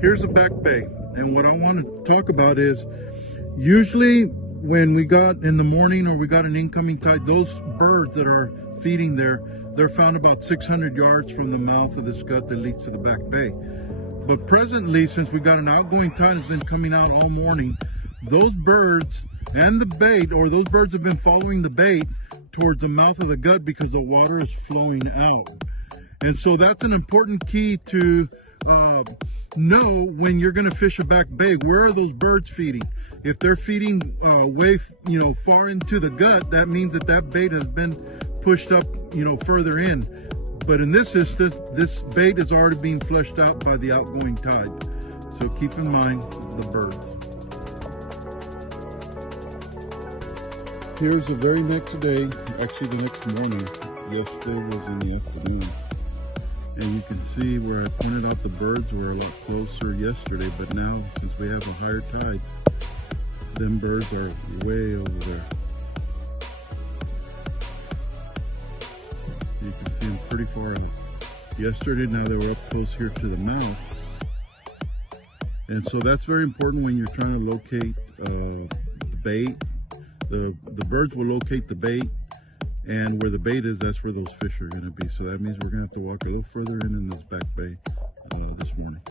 Here's a back bay, and what I want to talk about is usually when we got in the morning or we got an incoming tide, those birds that are feeding there, they're found about 600 yards from the mouth of this gut that leads to the back bay. But presently, since we got an outgoing tide that's been coming out all morning, those birds and the bait, or those birds have been following the bait towards the mouth of the gut because the water is flowing out. And so that's an important key to know when you're going to fish a back bay. Where are those birds feeding? If they're feeding way far into the gut, that means that that bait has been pushed up further in. But in this instance, this bait is already being fleshed out by the outgoing tide. So keep in mind the birds. Here's the very next day, actually the next morning. Yesterday was in the afternoon. And you can see where I pointed out the birds were a lot closer yesterday, but now since we have a higher tide, them birds are way over there. You can see them pretty far out. Yesterday, now they were up close here to the mouth. And so that's very important when you're trying to locate the bait. The birds will locate the bait, and where the bait is, that's where those fish are going to be. So that means we're going to have to walk a little further in this back bay this morning.